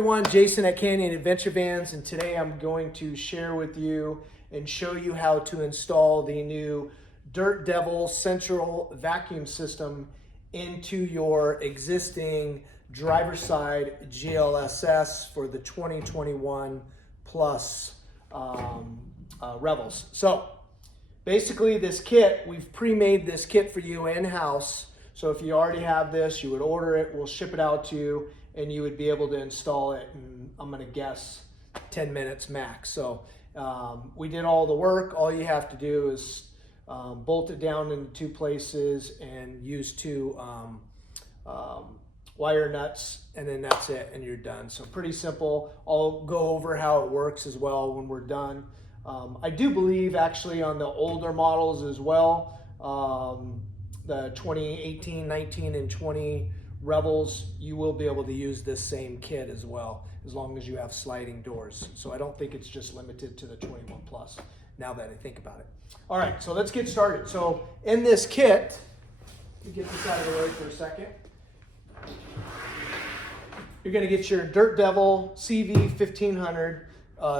everyone, Jason at Canyon Adventure Vans, and today I'm going to share with you and show you how to install the new Dirt Devil Central Vacuum System into your existing driver's side GLSS for the 2021 plus Revels. So basically this kit, we've pre-made this kit for you in-house. So if you already have this, you would order it, we'll ship it out to you, and you would be able to install it in, I'm gonna guess, 10 minutes max. So we did all the work. All you have to do is bolt it down into two places and use two wire nuts, and then that's it, and you're done. So pretty simple. I'll go over how it works as well when we're done. I do believe actually on the older models as well, the 2018, 19, and 20 Revels, you will be able to use this same kit as well, as long as you have sliding doors. So I don't think it's just limited to the 21 plus, now that I think about it. All right, so let's get started. So in this kit, let me get this out of the way for a second. You're gonna get your Dirt Devil CV1500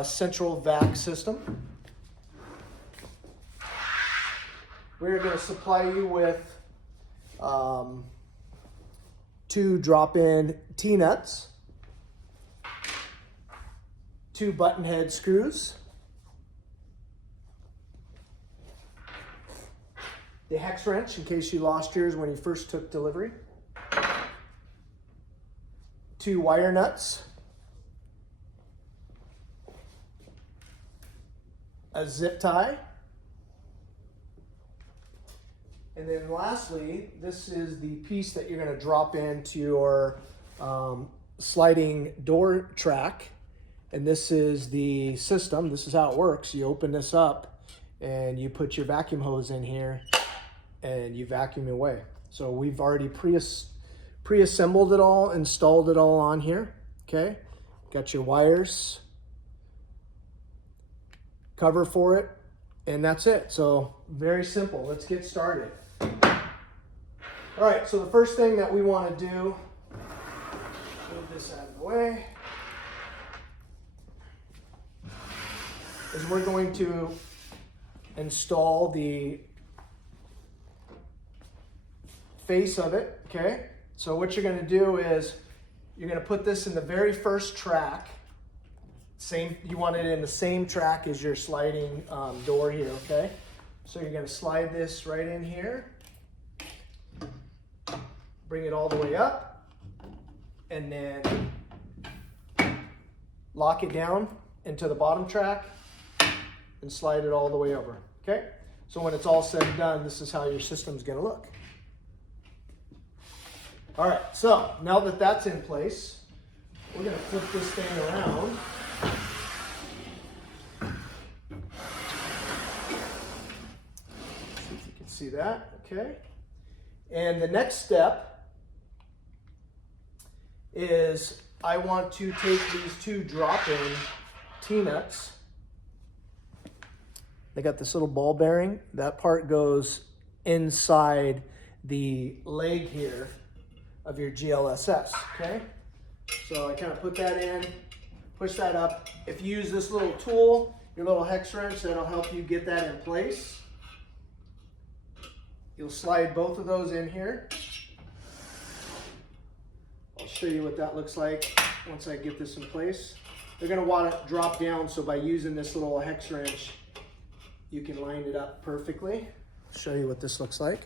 Central Vac System. We're gonna supply you with two drop-in T-nuts, two button head screws, the hex wrench in case you lost yours when you first took delivery, two wire nuts, a zip tie, and then lastly, this is the piece that you're going to drop into your sliding door track. And this is the system. This is how it works. You open this up and you put your vacuum hose in here and you vacuum away. So we've already pre-assembled it all, installed it all on here. Okay, got your wires, cover for it, and that's it. So very simple. Let's get started. All right, so the first thing that we want to do, move this out of the way, is we're going to install the face of it, okay? So what you're gonna do is you're gonna put this in the very first track. You want it in the same track as your sliding door here, okay? So you're gonna slide this right in here, bring it all the way up, and then lock it down into the bottom track and slide it all the way over, okay? So when it's all said and done, this is how your system's gonna look. All right, so now that that's in place, we're gonna flip this thing around. See if you can see that, okay? And the next step is I want to take these two drop-in T-nuts. They got this little ball bearing. That part goes inside the leg here of your GLSS, okay? So I kind of put that in, push that up. If you use this little tool, your little hex wrench, that'll help you get that in place. You'll slide both of those in here. I'll show you what that looks like once I get this in place. They're gonna want to drop down, so by using this little hex wrench, you can line it up perfectly. I'll show you what this looks like.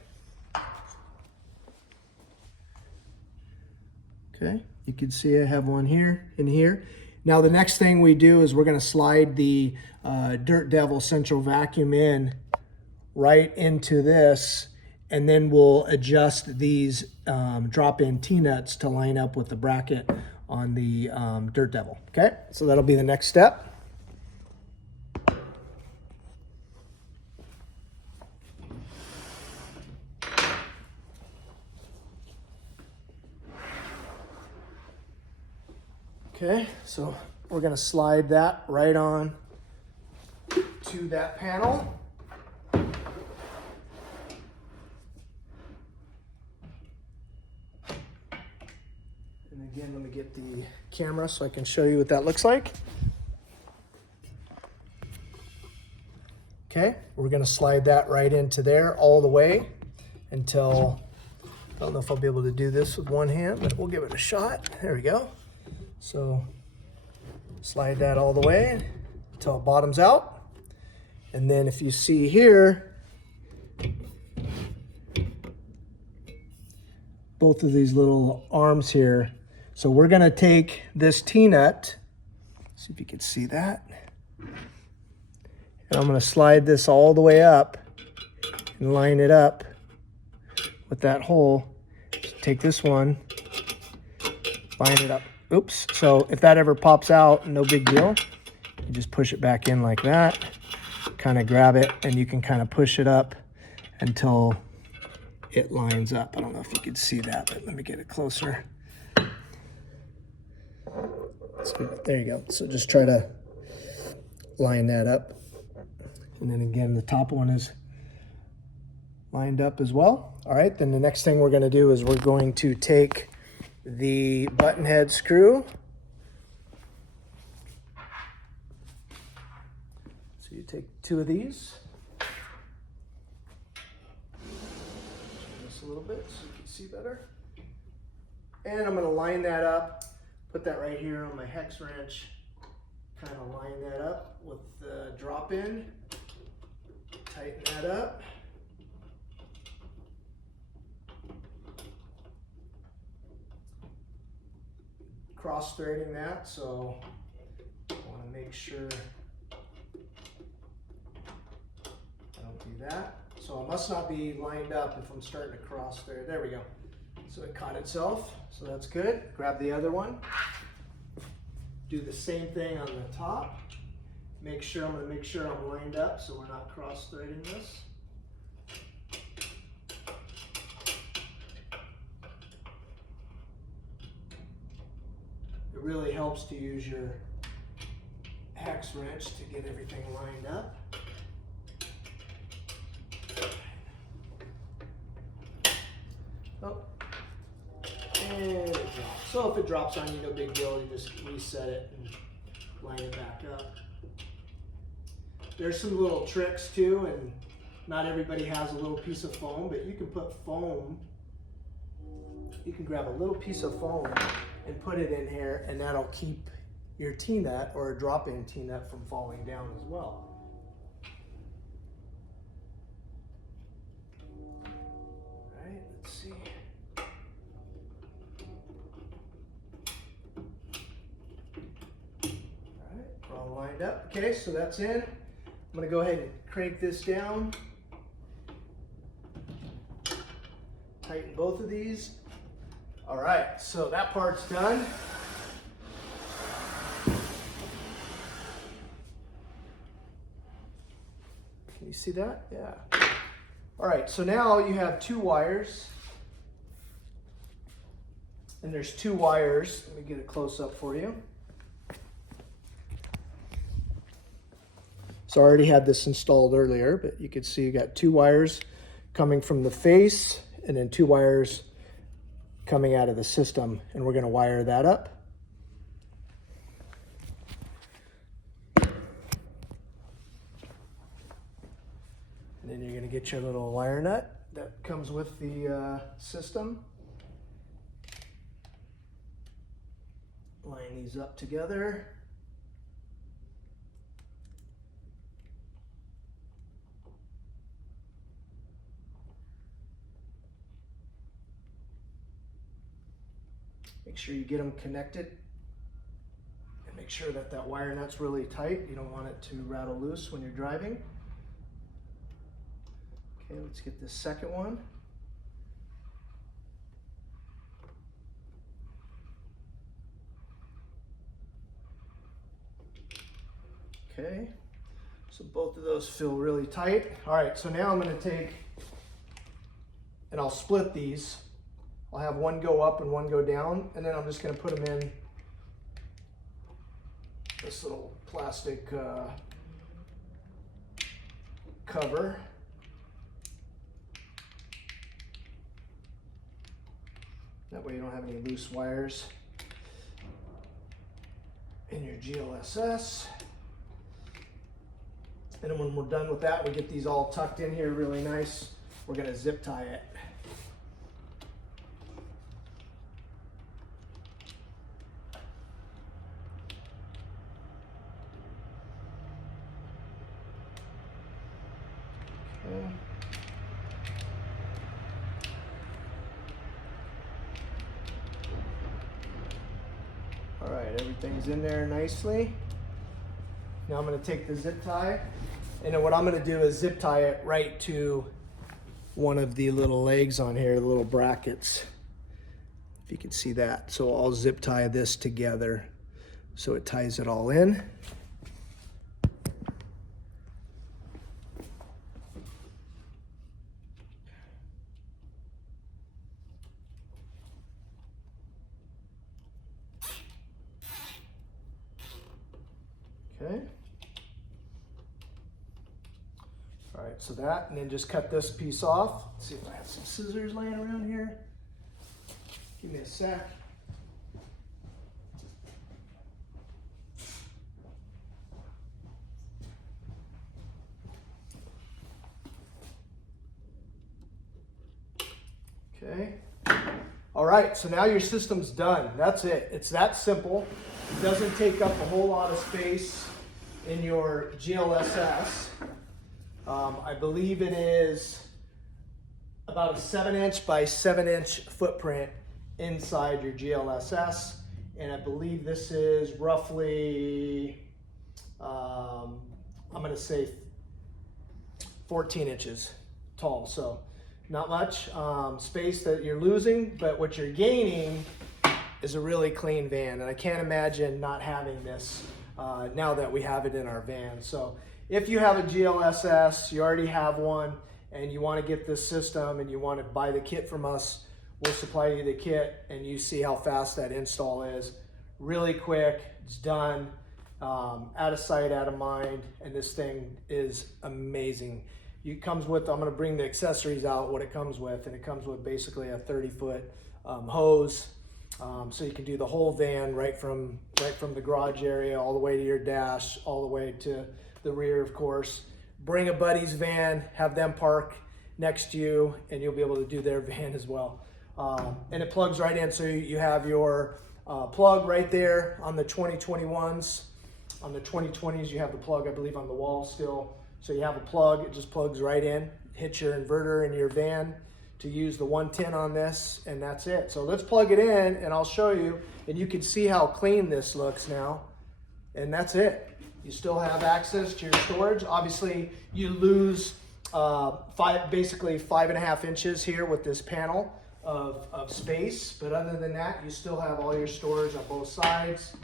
Okay, you can see I have one here and here. Now the next thing we do is we're gonna slide the Dirt Devil Central Vacuum in right into this, and then we'll adjust these drop-in T-nuts to line up with the bracket on the Dirt Devil, okay? So that'll be the next step. Okay, so we're gonna slide that right on to that panel. Again, let me get the camera so I can show you what that looks like. Okay, we're gonna slide that right into there all the way until, I don't know if I'll be able to do this with one hand, but we'll give it a shot. There we go. So slide that all the way until it bottoms out. And then if you see here, both of these little arms here. So we're gonna take this T-nut, see if you can see that. And I'm gonna slide this all the way up and line it up with that hole. So take this one, line it up. Oops, so if that ever pops out, no big deal. You just push it back in like that, kind of grab it, and you can kind of push it up until it lines up. I don't know if you can see that, but let me get it closer. So there you go. So just try to line that up. And then again, the top one is lined up as well. All right, then the next thing we're gonna do is we're going to take the button head screw. So you take two of these. Turn this a little bit so you can see better. And I'm gonna line that up, put that right here on my hex wrench, kind of line that up with the drop in, tighten that up. Cross threading that, so I want to make sure I don't do that. So it must not be lined up if I'm starting to cross thread. There we go. So it caught itself, so that's good. Grab the other one. Do the same thing on the top. I'm going to make sure I'm lined up so we're not cross threading this. It really helps to use your hex wrench to get everything lined up. Oh, and it drops. So if it drops on you, no big deal. You just reset it and line it back up. There's some little tricks too, and not everybody has a little piece of foam, but you can put foam. You can grab a little piece of foam and put it in here, and that'll keep your T-nut or a drop-in T-nut from falling down as well. All right, let's see. All right, we're all lined up. Okay, so that's in. I'm gonna go ahead and crank this down. Tighten both of these. All right, so that part's done. Can you see that? Yeah. All right, so now you have two wires. And there's two wires. Let me get a close up for you. So I already had this installed earlier, but you can see you got two wires coming from the face and then two wires coming out of the system, and we're going to wire that up. And then you're going to get your little wire nut that comes with the system. Line these up together. Make sure you get them connected and make sure that that wire nut's really tight. You don't want it to rattle loose when you're driving. Okay, let's get this second one. Okay, so both of those feel really tight. All right, so now I'm going to take, and I'll split these. I'll have one go up and one go down, and then I'm just going to put them in this little plastic cover. That way you don't have any loose wires. in your GLSS. And then when we're done with that, we get these all tucked in here really nice. We're gonna zip tie it. Okay. All right, everything's in there nicely. Now I'm going to take the zip tie, and then what I'm going to do is zip tie it right to one of the little legs on here, the little brackets, if you can see that. So I'll zip tie this together so it ties it all in. Okay. All right, so that, and then just cut this piece off. Let's see if I have some scissors laying around here. Give me a sec. Okay. All right, so now your system's done. That's it. It's that simple. It doesn't take up a whole lot of space in your GLSS. I believe it is about a 7-inch by 7-inch footprint inside your GLSS. And I believe this is roughly, I'm gonna say 14 inches tall. So not much space that you're losing, but what you're gaining is a really clean van. And I can't imagine not having this now that we have it in our van. So if you have a GLSS, you already have one, and you want to get this system and you want to buy the kit from us, we'll supply you the kit, and you see how fast that install is. Really quick, it's done, out of sight, out of mind, and this thing is amazing. It comes with, I'm going to bring the accessories out, what it comes with, and it comes with basically a 30-foot hose. So you can do the whole van right from the garage area all the way to your dash, all the way to the rear, of course. Bring a buddy's van, have them park next to you, and you'll be able to do their van as well. And it plugs right in, so you have your plug right there on the 2021s. On the 2020s, you have the plug, I believe, on the wall still. So you have a plug, it just plugs right in. Hit your inverter in your van to use the 110 on this, and that's it. So let's plug it in, and I'll show you, and you can see how clean this looks now. And that's it. You still have access to your storage. Obviously, you lose basically 5.5 inches here with this panel of space, but other than that, you still have all your storage on both sides.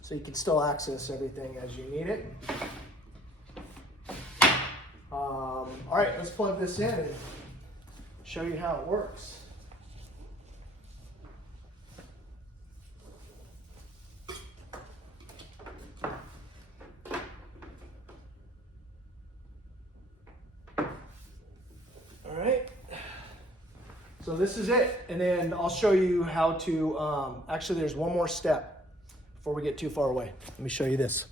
So you can still access everything as you need it. All right, let's plug this in and show you how it works. All right, so this is it, and then I'll show you how to, actually there's one more step before we get too far away. Let me show you this.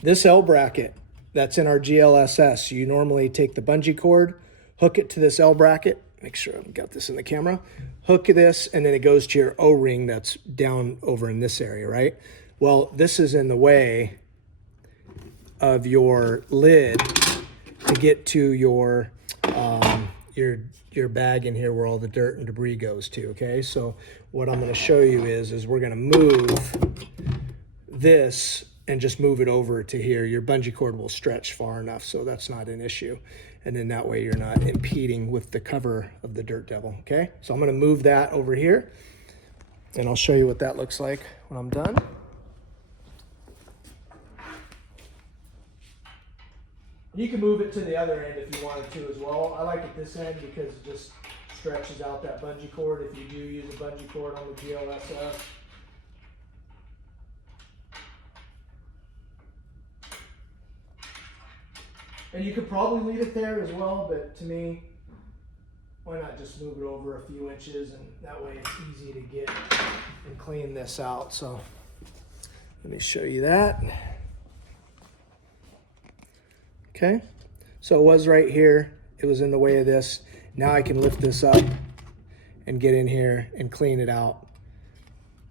This L bracket that's in our GLSS, you normally take the bungee cord, hook it to this L bracket, make sure I've got this in the camera, hook this, and then it goes to your O-ring that's down over in this area, right? Well, this is in the way of your lid to get to your bag in here where all the dirt and debris goes to, okay? So what I'm gonna show you is we're gonna move this and just move it over to here. Your bungee cord will stretch far enough, so that's not an issue. And then that way you're not impeding with the cover of the Dirt Devil, okay? So I'm gonna move that over here, and I'll show you what that looks like when I'm done. You can move it to the other end if you wanted to as well. I like it this end because it just stretches out that bungee cord if you do use a bungee cord on the GLSS. And you could probably leave it there as well, but to me, why not just move it over a few inches, and that way it's easy to get and clean this out. So let me show you that. Okay, so it was right here. It was in the way of this. Now I can lift this up and get in here and clean it out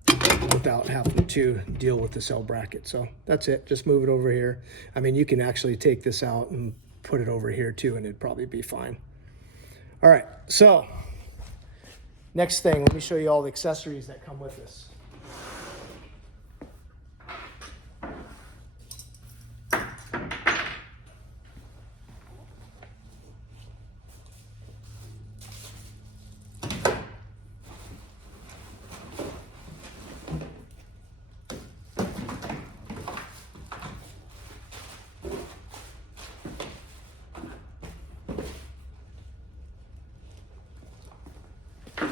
without having to deal with the cell bracket. So that's it, just move it over here. I mean, you can actually take this out and put it over here too, and it'd probably be fine. All right, so next thing, let me show you all the accessories that come with this.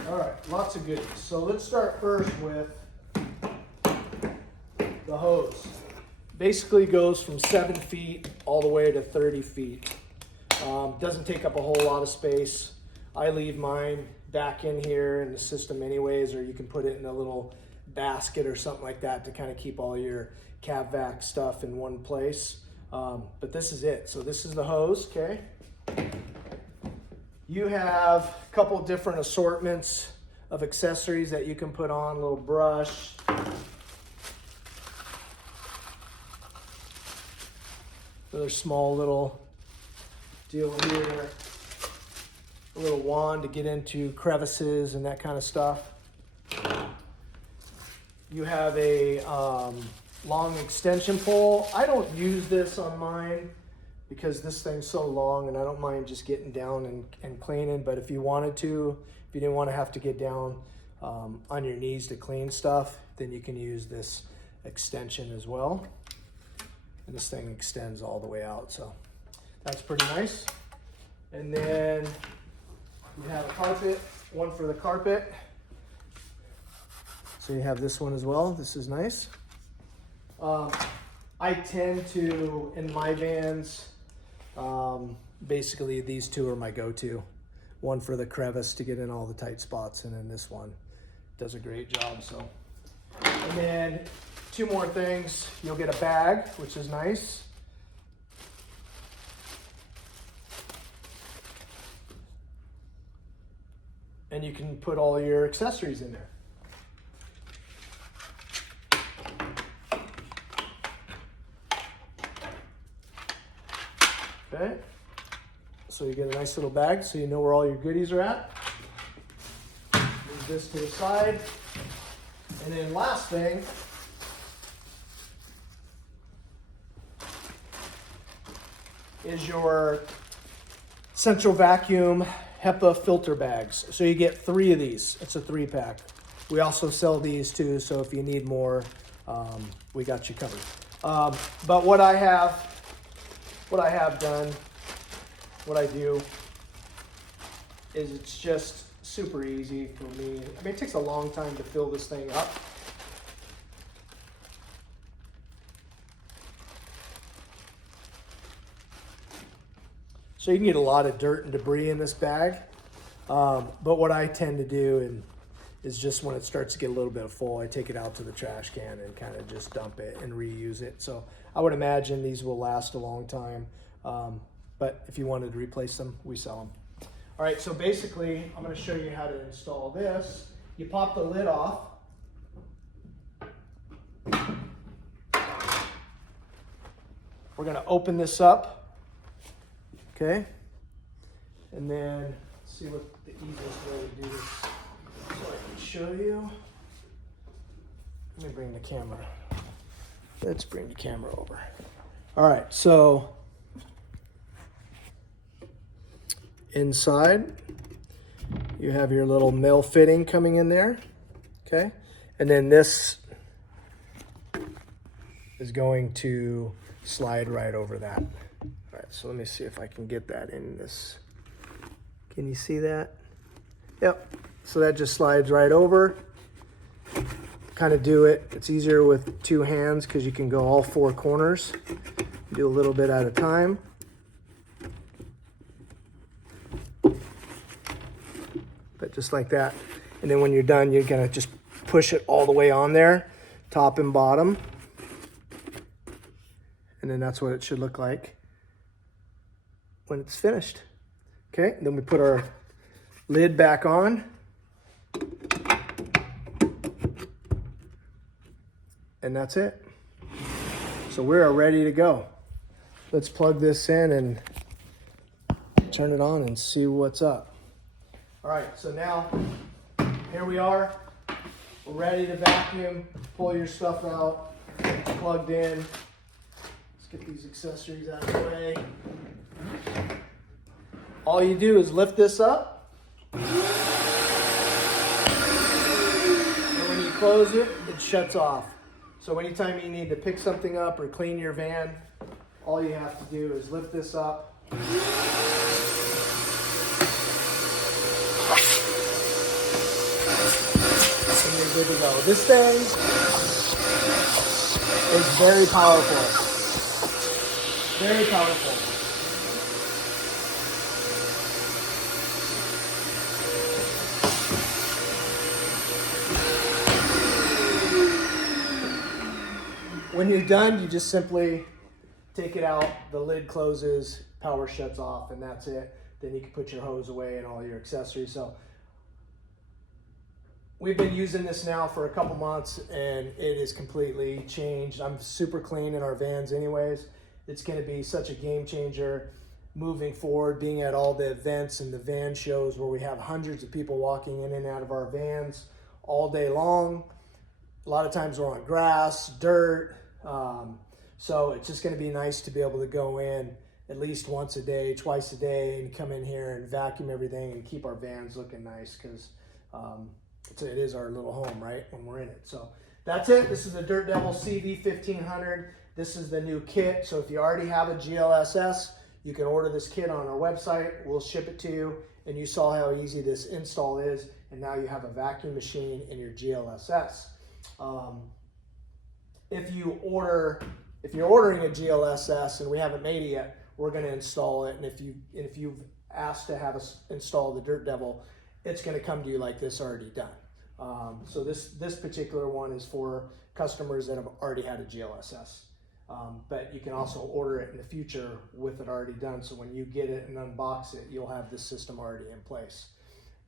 All right, lots of goodies. So let's start first with the hose. Basically goes from 7 feet all the way to 30 feet. Doesn't take up a whole lot of space. I leave mine back in here in the system anyways, or you can put it in a little basket or something like that to kind of keep all your CAV-VAC stuff in one place. But this is it. So this is the hose, okay? You have a couple different assortments of accessories that you can put on, a little brush. Another small little deal here. A little wand to get into crevices and that kind of stuff. You have a long extension pole. I don't use this on mine because this thing's so long and I don't mind just getting down and cleaning, but if you wanted to, if you didn't want to have to get down on your knees to clean stuff, then you can use this extension as well. And this thing extends all the way out, so that's pretty nice. And then you have a carpet, one for the carpet. So you have this one as well. This is nice. I tend to, in my vans, basically these two are my go-to. One for the crevice to get in all the tight spots, and then this one does a great job. So, and then two more things. You'll get a bag, which is nice. And you can put all your accessories in there. Okay, so you get a nice little bag so you know where all your goodies are at. Move this to the side. And then last thing is your central vacuum HEPA filter bags. So you get 3 of these. It's a 3-pack. We also sell these too, so if you need more, we got you covered. But what I have done, what I do is it's just super easy for me. I mean, it takes a long time to fill this thing up. So you can get a lot of dirt and debris in this bag. But what I tend to do is just when it starts to get a little bit full, I take it out to the trash can and kind of just dump it and reuse it. So I would imagine these will last a long time. But if you wanted to replace them, we sell them. All right, so basically, I'm going to show you how to install this. You pop the lid off. We're going to open this up. Okay, and then see what the easiest way to do this so I can show you. Let me bring the camera. Let's bring the camera over. All right, so inside you have your little mill fitting coming in there, okay? And then this is going to slide right over that. All right, so let me see if I can get that in this. Can you see that? Yep, so that just slides right over. Kind of do it. It's easier with 2 hands because you can go all 4 corners. Do a little bit at a time. but just like that. And then when you're done, you're gonna just push it all the way on there, top and bottom. And then that's what it should look like when it's finished. Okay, then we put our lid back on. And that's it. So we're ready to go. Let's plug this in and turn it on and see what's up. All right, so now here we are. We're ready to vacuum. Pull your stuff out, plugged in. Let's get these accessories out of the way. All you do is lift this up. And when you close it, it shuts off. So anytime you need to pick something up or clean your van, all you have to do is lift this up. And you're good to go. This thing is very powerful. Very powerful. When you're done, you just simply take it out, the lid closes, power shuts off, and that's it. Then you can put your hose away and all your accessories. So we've been using this now for a couple months and it is completely changed. I'm super clean in our vans anyways. It's gonna be such a game changer moving forward, being at all the events and the van shows where we have hundreds of people walking in and out of our vans all day long. A lot of times we're on grass, dirt, so it's just going to be nice to be able to go in at least once a day, twice a day, and come in here and vacuum everything and keep our vans looking nice, because it is our little home, right, when we're in it. So that's it. This is the Dirt Devil CV1500. This is the new kit. So if you already have a GLSS, you can order this kit on our website. We'll ship it to you. And you saw how easy this install is. And now you have a vacuum machine in your GLSS. If you're ordering a GLSS and we haven't made it yet, we're going to install it. And if you've asked to have us install the Dirt Devil, it's going to come to you like this already done. So this particular one is for customers that have already had a GLSS. But you can also order it in the future with it already done. So when you get it and unbox it, you'll have this system already in place.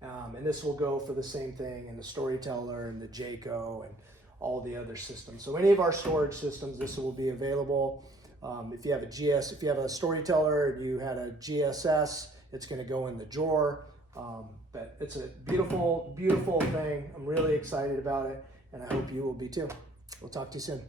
And this will go for the same thing in the Storyteller and the Jayco and all the other systems. So any of our storage systems, this will be available. If you have a Storyteller and you had a GSS, it's going to go in the drawer. But it's a beautiful, beautiful thing. I'm really excited about it, and I hope you will be too. We'll talk to you soon.